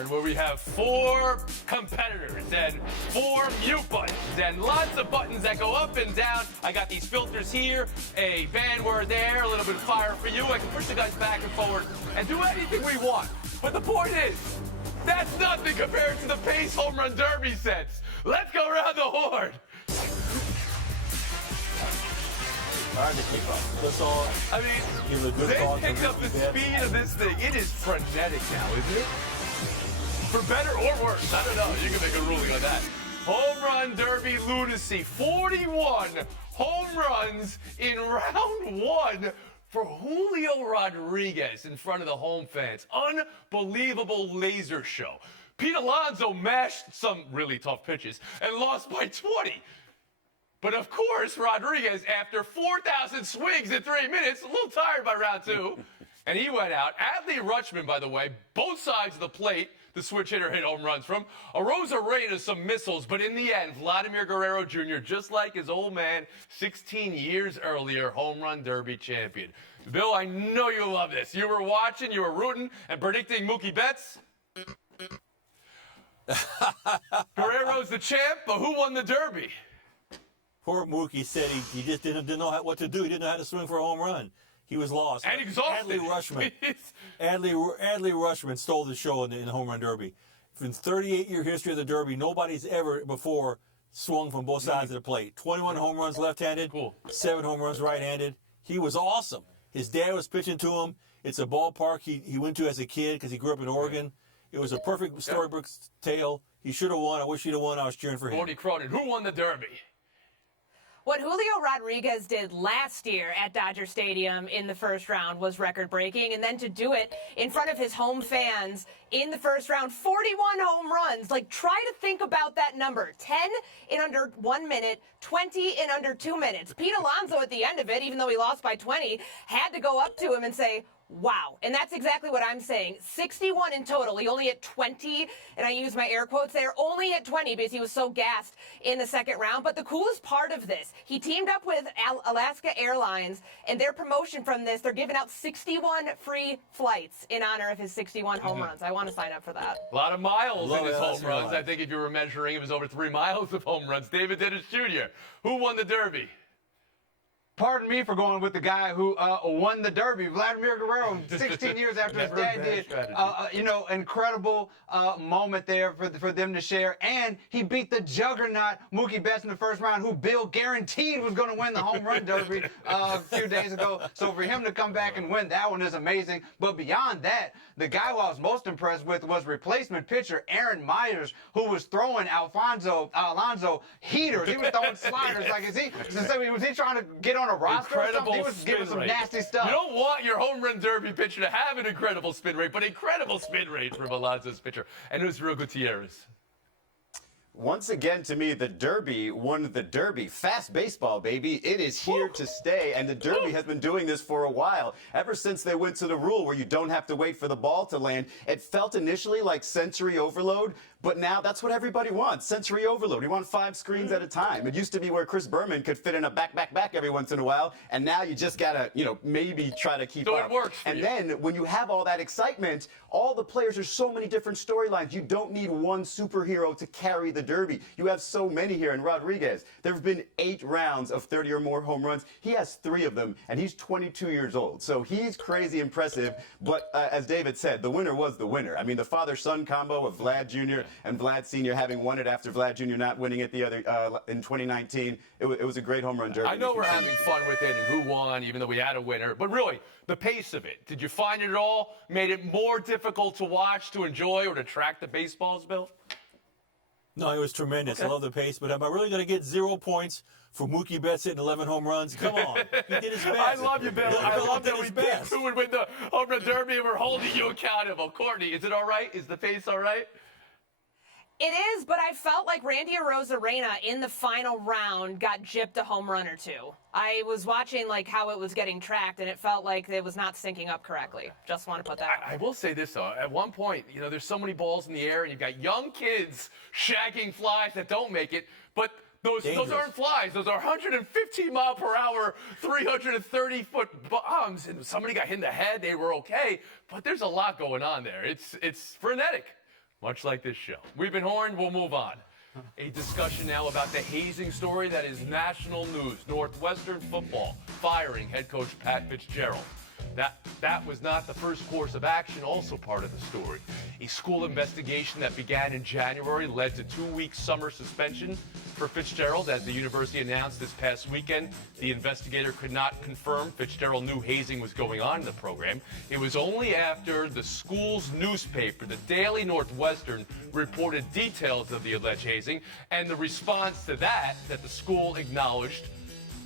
Barn, where we have 4 competitors and 4 mute buttons and lots of buttons that go up and down. I got these filters here, a van word there, a little bit of fire for you. I can push the guys back and forward and do anything we want. But the point is, that's nothing compared to the Pace Home Run Derby sets. Let's go around the horn. Hard to keep up. That's all. I mean, they picked up the speed of this thing. It is frenetic now, isn't it? For better or worse, I don't know. You can make a ruling on that. Home Run Derby lunacy. 41 home runs in round 1 for Julio Rodriguez in front of the home fans. Unbelievable laser show. Pete Alonso mashed some really tough pitches and lost by 20. But of course, Rodriguez, after 4,000 swings in 3 minutes, a little tired by round 2, and he went out. Adley Rutschman, by the way, both sides of the plate, the switch hitter hit home runs from. Arozarena, some missiles, but in the end, Vladimir Guerrero Jr., just like his old man, 16 years earlier, home run derby champion. Bill, I know you love this. You were watching, you were rooting, and predicting Mookie Betts. Guerrero's the champ, but who won the derby? Poor Mookie said he just didn't know what to do. He didn't know how to swing for a home run. He was lost. And exhausted. Adley Rutschman stole the show in the home run derby. In 38-year history of the derby, nobody's ever before swung from both sides of the plate. 21 home runs left-handed, 7 home runs right-handed. He was awesome. His dad was pitching to him. It's a ballpark he went to as a kid because he grew up in Oregon. It was a perfect storybook tale. He should have won. I wish he'd have won. I was cheering for him. Morty Cronin, who won the derby? What Julio Rodriguez did last year at Dodger Stadium in the first round was record-breaking, and then to do it in front of his home fans in the first round, 41 home runs. Like, try to think about that number. 10 in under 1 minute, 20 in under 2 minutes. Pete Alonso at the end of it, even though he lost by 20, had to go up to him and say, wow. And that's exactly what I'm saying. 61 in total. He only hit 20, and I use my air quotes there, only hit 20 because he was so gassed in the second round. But the coolest part of this, he teamed up with Alaska Airlines, and their promotion from this, they're giving out 61 free flights in honor of his 61 home runs. I want to sign up for that. A lot of miles in his home runs. I think if you were measuring, it was over 3 miles of home runs. David Dennis Jr., who won the derby? Pardon me for going with the guy who won the Derby, Vladimir Guerrero, 16 years after his dad did. Incredible moment there for them to share. And he beat the juggernaut Mookie Betts in the first round, who Bill guaranteed was going to win the home run derby a few days ago. So for him to come back and win, that one is amazing. But beyond that, the guy who I was most impressed with was replacement pitcher Aaron Myers, who was throwing Alonso heaters. He was throwing sliders. Like, was he trying to get on a roster or something? He was giving some nasty stuff. You don't want your home run derby pitcher to have an incredible spin rate, but incredible spin rate from Alonso's pitcher. And Yusriel Gutierrez. Once again, to me, the Derby won the Derby. Fast baseball, baby. It is here to stay, and the Derby has been doing this for a while. Ever since they went to the rule where you don't have to wait for the ball to land, it felt initially like sensory overload, but now that's what everybody wants, sensory overload. You want 5 screens at a time. It used to be where Chris Berman could fit in a back every once in a while, and now you just gotta, maybe try to keep up. So it works for you. Then when you have all that excitement, all the players, there's so many different storylines. You don't need one superhero to carry the Derby. You have so many here. And Rodriguez, there have been 8 rounds of 30 or more home runs. He has 3 of them, and he's 22 years old. So he's crazy impressive. But as David said, the winner was the winner. I mean, the father-son combo of Vlad Jr. and Vlad Sr. having won it after Vlad Jr. not winning it the other in 2019. It was a great home run derby. I know we're having fun with it and who won, even though we had a winner. But really, the pace of it, did you find it at all made it more difficult to watch, to enjoy, or to track the baseballs, Bill? No, it was tremendous. I love the pace, but am I really going to get 0 points for Mookie Betts hitting 11 home runs? Come on. He did his best. I love you, Bill. I love that we picked who would win the home run derby, and we're holding you accountable. Courtney, is it all right? Is the pace all right? It is, but I felt like Randy Arozarena in the final round got gypped a home run or 2. I was watching how it was getting tracked, and it felt like it was not syncing up correctly. Just want to put that out. I will say this, though. At one point, there's so many balls in the air, and you've got young kids shagging flies that don't make it, but those aren't flies. Those are 115 mile per hour, 330-foot bombs, and somebody got hit in the head. They were okay, but there's a lot going on there. It's frenetic. Much like this show. We've been horned, we'll move on. A discussion now about the hazing story that is national news. Northwestern football firing head coach Pat Fitzgerald. That was not the first course of action, also part of the story. A school investigation that began in January led to 2-week summer suspension for Fitzgerald. As the university announced this past weekend, the investigator could not confirm Fitzgerald knew hazing was going on in the program. It was only after the school's newspaper, the Daily Northwestern, reported details of the alleged hazing, and the response to that the school acknowledged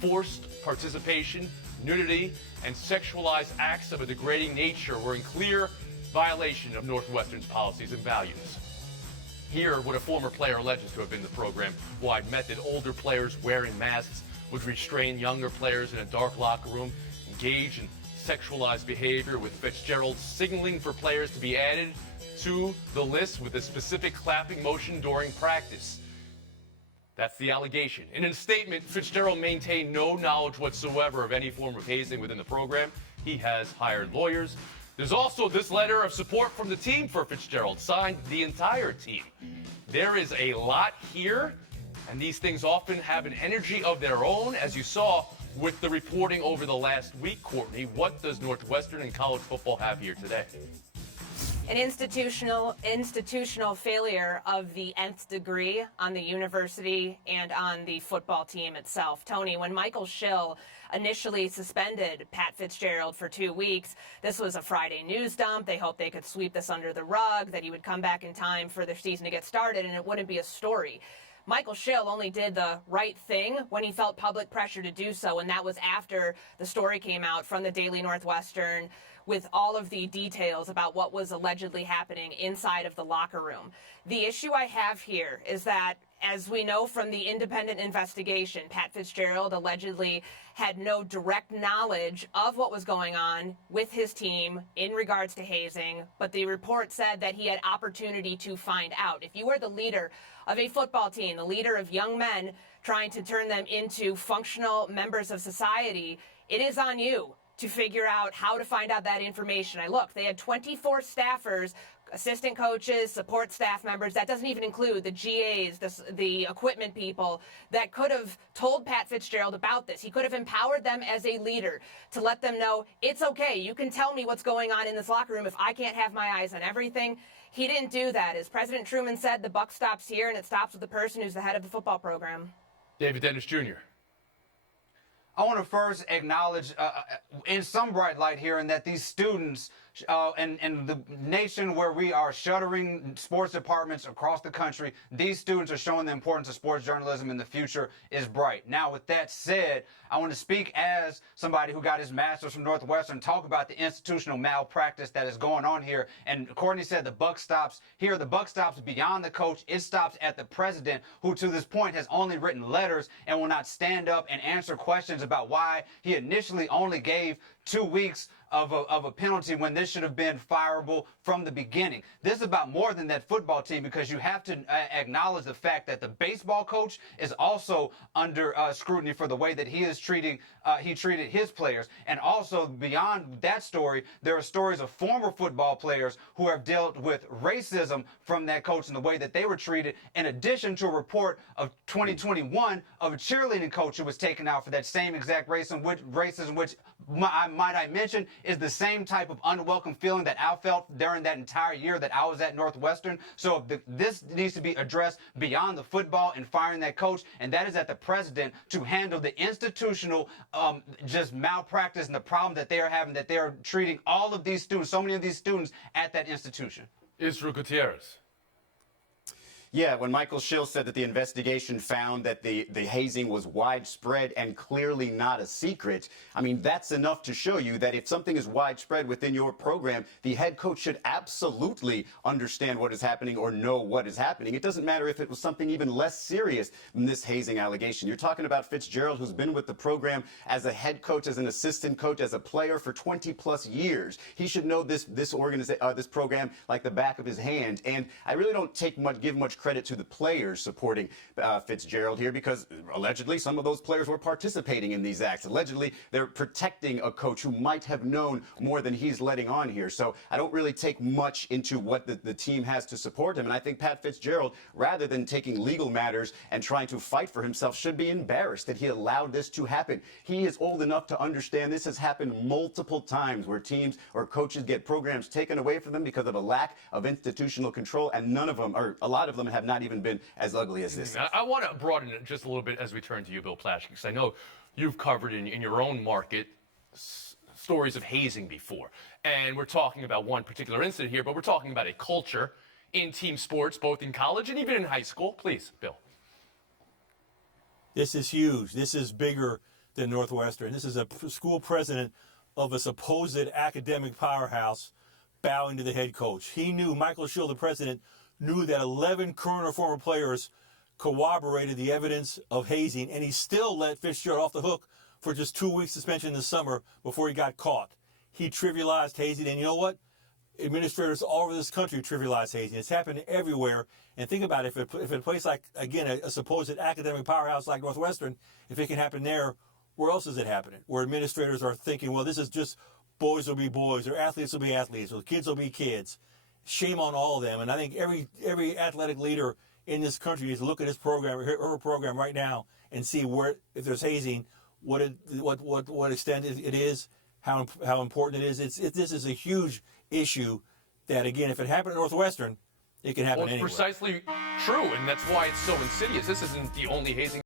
forced participation, nudity, and sexualized acts of a degrading nature were in clear violation of Northwestern's policies and values. Here, what a former player alleges to have been the program-wide method: older players wearing masks would restrain younger players in a dark locker room, engage in sexualized behavior, with Fitzgerald signaling for players to be added to the list with a specific clapping motion during practice. That's the allegation. In a statement, Fitzgerald maintained no knowledge whatsoever of any form of hazing within the program. He has hired lawyers. There's also this letter of support from the team for Fitzgerald, signed the entire team. There is a lot here, and these things often have an energy of their own, as you saw with the reporting over the last week. Courtney, what does Northwestern and college football have here today? An institutional failure of the nth degree on the university and on the football team itself. Tony, when Michael Schill initially suspended Pat Fitzgerald for 2 weeks, this was a Friday news dump. They hoped they could sweep this under the rug, that he would come back in time for their season to get started, and it wouldn't be a story. Michael Schill only did the right thing when he felt public pressure to do so, and that was after the story came out from the Daily Northwestern with all of the details about what was allegedly happening inside of the locker room. The issue I have here is that, as we know from the independent investigation, Pat Fitzgerald allegedly had no direct knowledge of what was going on with his team in regards to hazing, but the report said that he had opportunity to find out. If you are the leader of a football team, the leader of young men trying to turn them into functional members of society, it is on you to figure out how to find out that information. They had 24 staffers, assistant coaches, support staff members. That doesn't even include the GAs, the equipment people, that could have told Pat Fitzgerald about this. He could have empowered them as a leader to let them know, it's okay, you can tell me what's going on in this locker room if I can't have my eyes on everything. He didn't do that. As President Truman said, the buck stops here, and it stops with the person who's the head of the football program. David Dennis Jr. I want to first acknowledge in some bright light here, and that these students in the nation where we are shuttering sports departments across the country, these students are showing the importance of sports journalism in the future is bright. Now, with that said, I want to speak as somebody who got his master's from Northwestern, talk about the institutional malpractice that is going on here. And Courtney said the buck stops here. The buck stops beyond the coach. It stops at the president, who to this point has only written letters and will not stand up and answer questions about why he initially only gave 2 weeks of a penalty when this should have been fireable from the beginning. This is about more than that football team, because you have to acknowledge the fact that the baseball coach is also under scrutiny for the way that he treated his players. And also beyond that story, there are stories of former football players who have dealt with racism from that coach and the way that they were treated, in addition to a report of 2021 of a cheerleading coach who was taken out for that same exact racism, which might I mention is the same type of unwelcome feeling that I felt during that entire year that I was at Northwestern. So this needs to be addressed beyond the football and firing that coach, and that is at the president to handle the institutional just malpractice and the problem that they are having, that they are treating all of these students, so many of these students at that institution. Israel Gutierrez. Yeah, when Michael Schill said that the investigation found that the hazing was widespread and clearly not a secret, I mean, that's enough to show you that if something is widespread within your program, the head coach should absolutely understand what is happening or know what is happening. It doesn't matter if it was something even less serious than this hazing allegation. You're talking about Fitzgerald, who's been with the program as a head coach, as an assistant coach, as a player for 20-plus years. He should know this program like the back of his hand. And I really don't give much credit to the players supporting Fitzgerald here, because allegedly some of those players were participating in these acts. Allegedly, they're protecting a coach who might have known more than he's letting on here. So I don't really take much into what the team has to support him. And I think Pat Fitzgerald, rather than taking legal matters and trying to fight for himself, should be embarrassed that he allowed this to happen. He is old enough to understand this has happened multiple times where teams or coaches get programs taken away from them because of a lack of institutional control, and none of them, or a lot of them, have not even been as ugly as this. I want to broaden it just a little bit as we turn to you, Bill Plaschke, because I know you've covered in your own market stories of hazing before. And we're talking about one particular incident here, but we're talking about a culture in team sports, both in college and even in high school. Please, Bill. This is huge. This is bigger than Northwestern. This is a school president of a supposed academic powerhouse bowing to the head coach. He knew, Michael Schill, the president, knew that 11 current or former players corroborated the evidence of hazing, and he still let Fitzgerald off the hook for just 2 weeks suspension this summer before he got caught. He trivialized hazing, and you know what? Administrators all over this country trivialize hazing. It's happening everywhere. And think about it, if a place like, again, a supposed academic powerhouse like Northwestern, if it can happen there, where else is it happening? Where administrators are thinking, well, this is just boys will be boys, or athletes will be athletes, or kids will be kids. Shame on all of them. And I think every athletic leader in this country needs to look at his program, or her program right now, and see where, if there's hazing, what extent it is, how important it is. This is a huge issue that, again, if it happened at Northwestern, it can happen anywhere. Well, it's precisely true, and that's why it's so insidious. This isn't the only hazing